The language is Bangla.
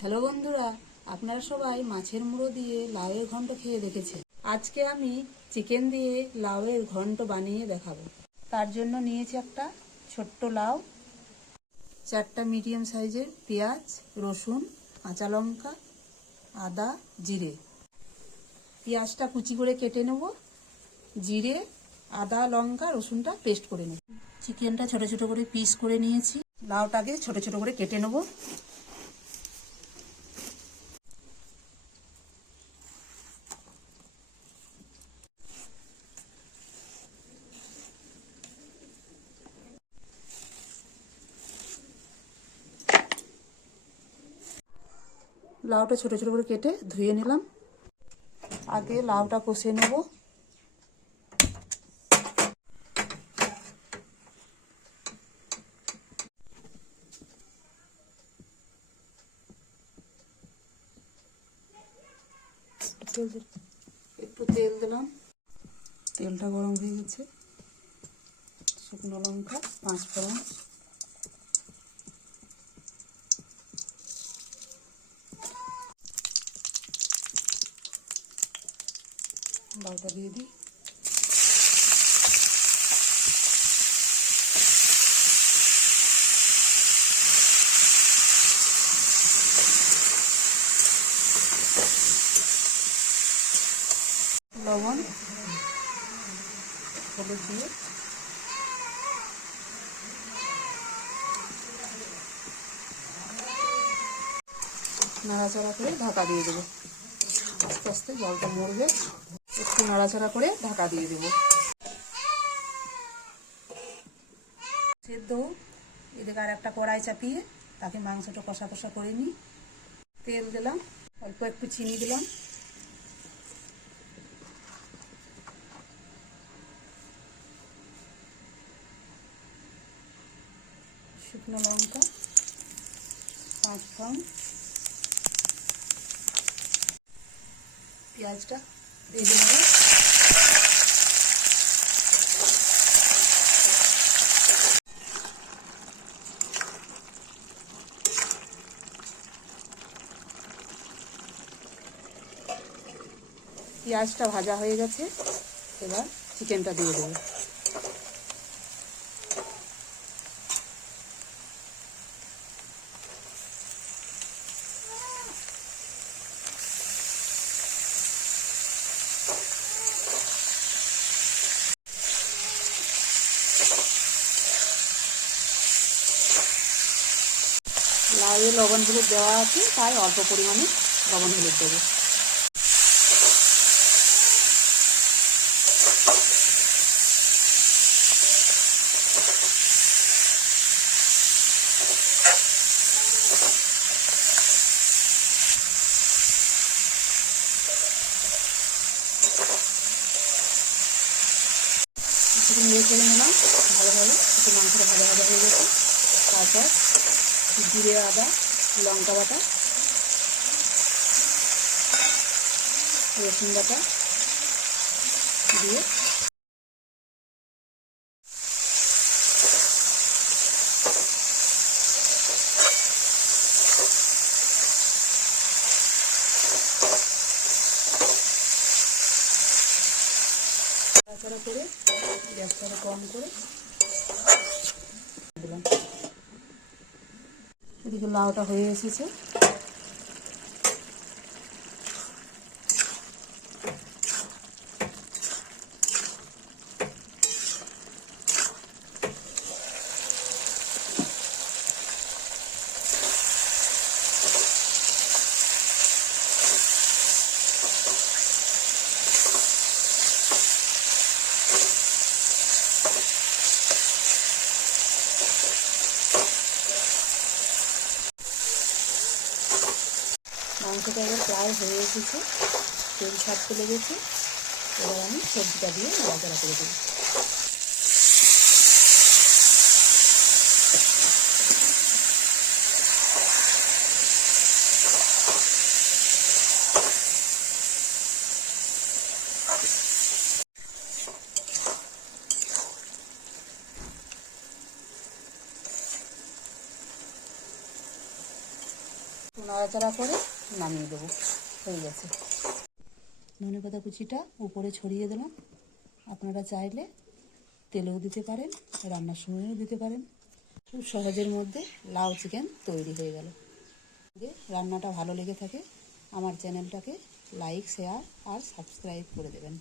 হ্যালো বন্ধুরা, আপনারা সবাই মাছের মুড়ো দিয়ে লাউয়ের ঘন্ট খেয়ে দেখেছেন। আজকে আমি চিকেন দিয়ে লাউয়ের ঘন্ট বানিয়ে দেখাবো। তার জন্য নিয়েছি একটা ছোট্ট লাউ, 4টা মিডিয়াম সাইজের পেঁয়াজ, রসুন, কাঁচা লঙ্কা, আদা, জিরে। পেঁয়াজটা কুচি করে কেটে নেব, জিরে, আদা, লঙ্কা, রসুনটা পেস্ট করে নেব। চিকেনটা ছোট ছোট করে পিস করে নিয়েছি। লাউটাকে ছোট ছোট করে কেটে নেব। লাউটা ছোট ছোট করে কেটে ধুয়ে নিলাম। আগে লাউটা কষে নেব। একটু তেল দিলাম, তেলটা গরম হয়ে গেছে। শুকনো লঙ্কা, 5 ফোড়ন, লাউটা দিয়ে দিই। লবণ, হলুদ দিয়ে নাড়াচাড়া করে ঢাকা দিয়ে দেবো। আস্তে আস্তে জলটা মরবে, একটু নাড়াচাড়া করে ঢাকা দিয়ে দেবো। সেদ্ধ এদিকে আর একটা কড়াই চাপিয়ে তাকে মাংসটা কষা কষা করে নিই। তেল দিলাম, অল্প একটু চিনি দিলাম, শুকনো লঙ্কা, 5 ফোড়ন, পেঁয়াজটা ভেজে নেব। পেঁয়াজটা ভাজা হয়ে গেছে, এবার চিকেনটা দিয়ে দেবো। লাউয়ে লবণ হলুদ দেওয়া আছে, তাই অল্প পরিমাণে লবণ হলুদ দেবো। একটু নিয়ে ফেলে নিলাম ভালোভাবে, একটু মাংসটা ভাজা ভাজা হয়ে গেছে। তারপর জিরে, আদা, লঙ্কা বাটা, রসুন বাটা দিয়ে নাড়াচাড়া করে গ্যাসটা কম করে দিলাম। এদিকে লাউটা হয়ে এসেছে। মাংসটা এবার প্রায় হয়ে এসেছে, তেল ছাড়তে লেগেছে। এবার আমি সবজিটা দিয়ে নাড়াচাড়া করে দেবো। নাড়াচাড়া করে নামিয়ে দেবো। হয়ে গেছে। ধনেপাতা কুচিটা উপরে ছড়িয়ে দিলাম। আপনারা চাইলে তেলেও দিতে পারেন, রান্নার সময়ও দিতে পারেন। খুব সহজের মধ্যে লাউ চিকেন তৈরি হয়ে গেল। যদি রান্নাটা ভালো লেগে থাকে আমার চ্যানেলটাকে লাইক, শেয়ার আর সাবস্ক্রাইব করে দেবেন।